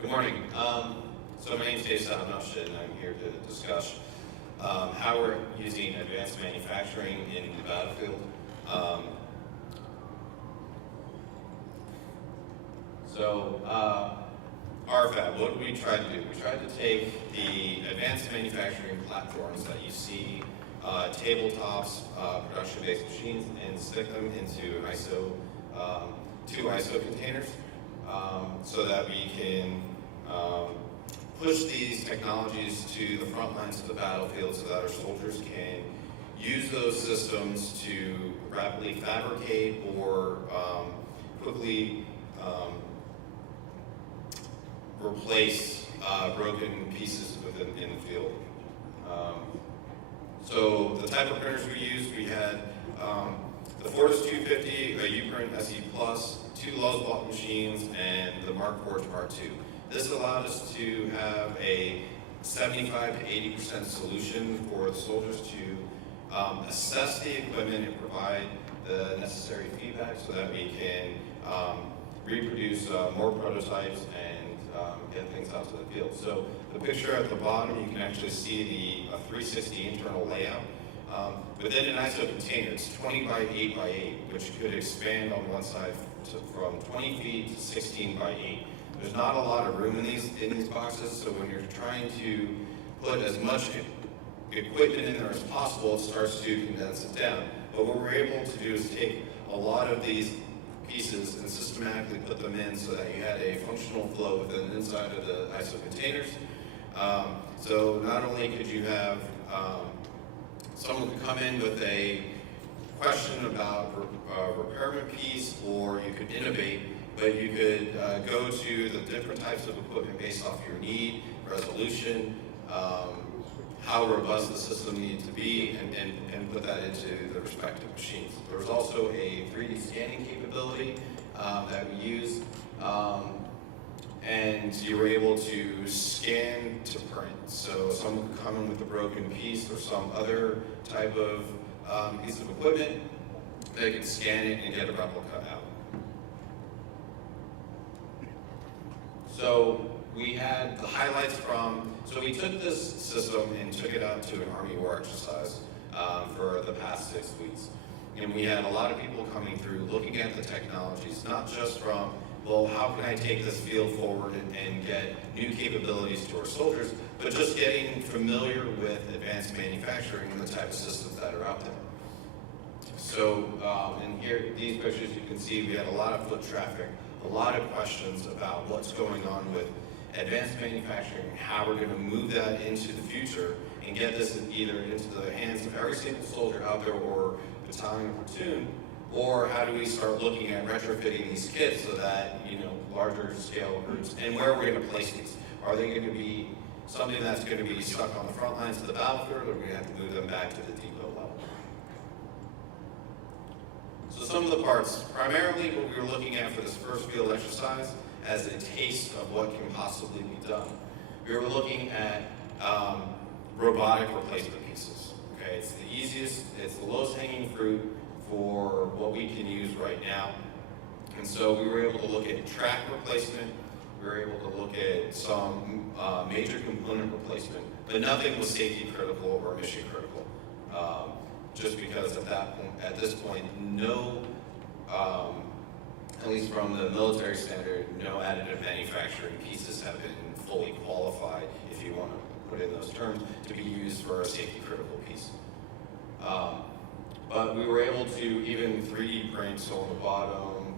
Good morning. So my name is Sabanosh, and I'm here to discuss how we're using advanced manufacturing in the battlefield. RFAB, what did we try to do? We tried to take the advanced manufacturing platforms that you see, tabletops, production-based machines, and stick them into two ISO containers, so that we can push these technologies to the front lines of the battlefield so that our soldiers can use those systems to rapidly fabricate or quickly replace broken pieces in the field. So the type of printers we used, we had the Fortis 250, a Uprint SE Plus, two Lowe's machines, and the Mark Forge Mark II. This allowed us to have a 75 to 80% solution for the soldiers to assess the equipment and provide the necessary feedback so that we can reproduce more prototypes and get things out to the field. So the picture at the bottom, you can actually see the 360 internal layout. Within an ISO container, it's 20 by 8 by 8, which could expand on one side from 20 feet to 16 by 8. There's not a lot of room in these boxes, so when you're trying to put as much equipment in there as possible, it starts to condense it down. But what we're able to do is take a lot of these pieces and systematically put them in so that you had a functional flow within the inside of the ISO containers. So not only could you have someone could come in with a question about a repairment piece, or you could innovate, but you could go to the different types of equipment based off your need, resolution, how robust the system needs to be, and put that into the respective machines. There's also a 3D scanning capability that we use, and you were able to scan to print. So someone could come in with a broken piece or some other type of piece of equipment, they could scan it and get a replica out. So we had the highlights so we took this system and took it out to an Army war exercise for the past 6 weeks. And we had a lot of people coming through looking at the technologies, not just from, well, how can I take this field forward and get new capabilities to our soldiers, but just getting familiar with advanced manufacturing and the type of systems that are out there. So in here, these pictures you can see we had a lot of foot traffic, a lot of questions about what's going on with advanced manufacturing, how we're going to move that into the future and get this either into the hands of every single soldier out there or battalion or platoon, or how do we start looking at retrofitting these kits so that, larger scale groups, and where we're going to place these. Are they going to be something that's going to be stuck on the front lines of the battlefield, or are we going to have to move them back to the depot level? So some of the parts, primarily what we were looking at for this first field exercise as a taste of what can possibly be done. We were looking at robotic replacement pieces. Okay, it's the easiest, it's the lowest hanging fruit for what we can use right now. And so we were able to look at track replacement, we were able to look at some major component replacement, but nothing was safety critical or mission critical. Just because at this point, no, at least from the military standard, no additive manufacturing pieces have been fully qualified, if you want to put in those terms, to be used for a safety critical piece. But we were able to even 3D print, so on the bottom,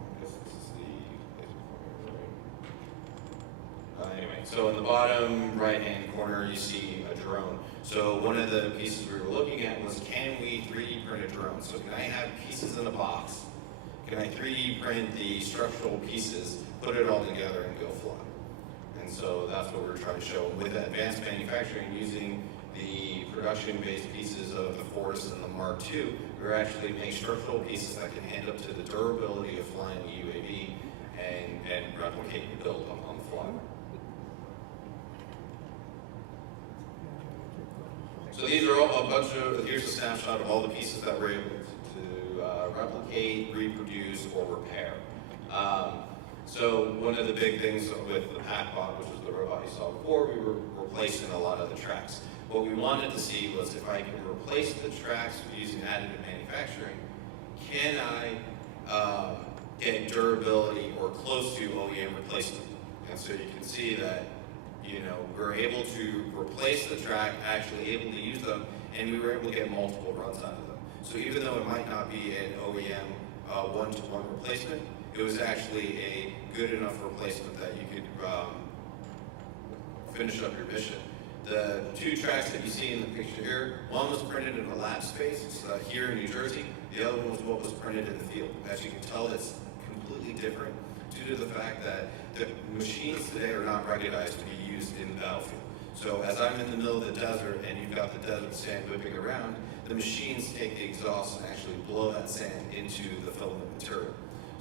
anyway, so in the bottom right-hand corner, you see a drone. So one of the pieces we were looking at was, can we 3D print a drone? So can I have pieces in a box? Can I 3D print the structural pieces, put it all together, and go fly? And so that's what we're trying to show with advanced manufacturing, using the production-based pieces of the Fortis and the Mark II. We're actually making structural pieces that can hand up to the durability of flying the UAV and replicate and build on the fly. So these are all here's a snapshot of all the pieces that we're able to replicate, reproduce, or repair. So one of the big things with the PackBot, which was the robot you saw before, we were replacing a lot of the tracks. What we wanted to see was if I can replace the tracks using additive manufacturing, can I get durability or close to OEM replacement? And so you can see that, we're able to replace the track, actually able to use them, and we were able to get multiple runs out of them. So even though it might not be an OEM one-to-one replacement, it was actually a good enough replacement that you could finish up your mission. The two tracks that you see in the picture here, one was printed in a lab space here in New Jersey. The other one was what was printed in the field. As you can tell, it's completely different due to the fact that the machines today are not ruggedized to be used in the battlefield. So as I'm in the middle of the desert and you've got the desert sand whipping around, the machines take the exhaust and actually blow that sand into the filament material.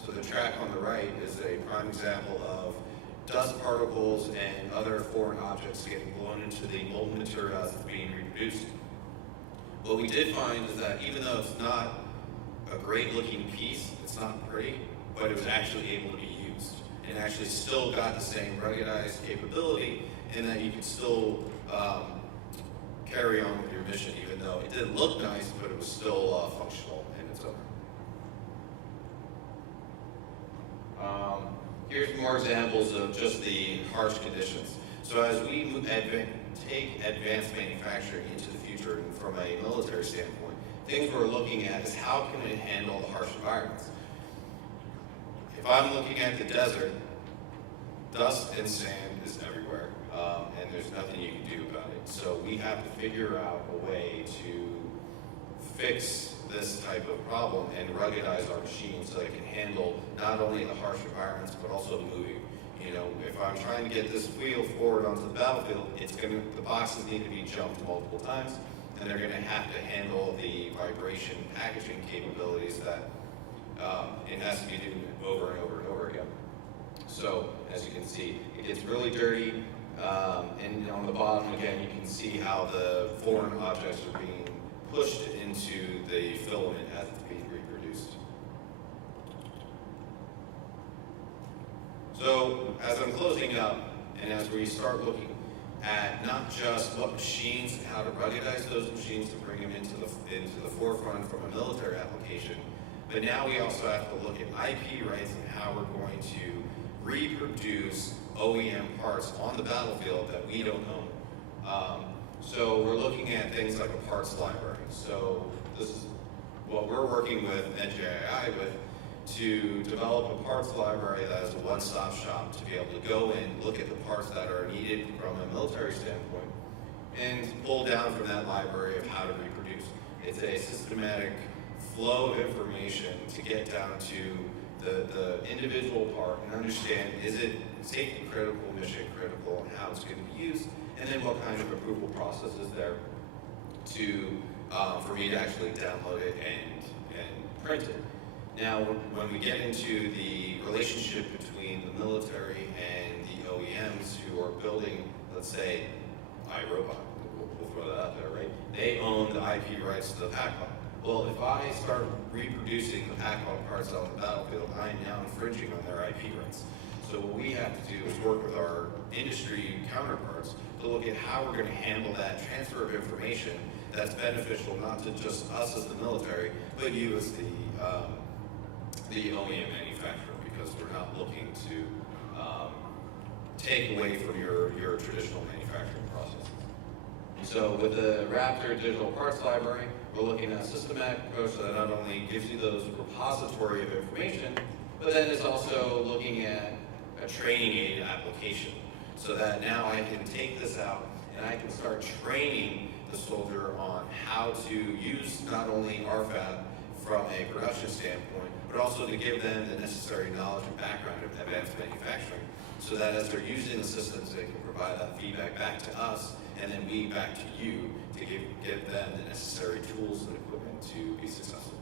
So the track on the right is a prime example of dust particles and other foreign objects getting blown into the molten material as it's being reproduced. What we did find is that even though it's not a great looking piece, it's not pretty, but it was actually able to be used and actually still got the same ruggedized capability in that you could still carry on with your mission, even though it didn't look nice, but it was still functional in its own. Here's more examples of just the harsh conditions. So as we take advanced manufacturing into the future and from a military standpoint, things we're looking at is how can it handle the harsh environments. If I'm looking at the desert, dust and sand is everywhere, and there's nothing you can do about it. So we have to figure out a way to fix this type of problem and ruggedize our machines so it can handle not only the harsh environments, but also moving. If I'm trying to get this wheel forward onto the battlefield, the boxes need to be jumped multiple times, and they're gonna have to handle the vibration packaging capabilities that it has to be doing over and over and over again. So, as you can see, it gets really dirty, and on the bottom, again, you can see how the foreign objects are being pushed into the filament as it's being reproduced. So, as I'm closing up, and as we start looking at not just what machines and how to ruggedize those machines to bring them into the forefront from a military application, but now we also have to look at IP rights and how we're going to reproduce OEM parts on the battlefield that we don't own. So we're looking at things like a parts library. So this is what we're working with NJII with to develop a parts library that is a one-stop shop to be able to go in, look at the parts that are needed from a military standpoint, and pull down from that library of how to reproduce. It's a systematic flow of information to get down to the individual part and understand, is it safety critical, mission critical, and how it's going to be used, and then what kind of approval process is there to for me to actually download it and print it. Now, when we get into the relationship between the military and the OEMs who are building, let's say, iRobot, we'll throw that out there, right? They own the IP rights to the PackBot. Well, if I start reproducing the PackBot parts on the battlefield, I am now infringing on their IP rights. So what we have to do is work with our industry counterparts to look at how we're going to handle that transfer of information that's beneficial not to just us as the military, but you as the OEM manufacturer, because we're not looking to take away from your traditional manufacturing process. So with the Raptor Digital Parts Library, we're looking at a systematic approach that not only gives you those repository of information, but then it's also looking at a training aid application, so that now I can take this out and I can start training the soldier on how to use not only RFAB from a production standpoint, but also to give them the necessary knowledge and background of advanced manufacturing, so that as they're using the systems, they can provide that feedback back to us, and then we back to you to give them the necessary tools and equipment to be successful.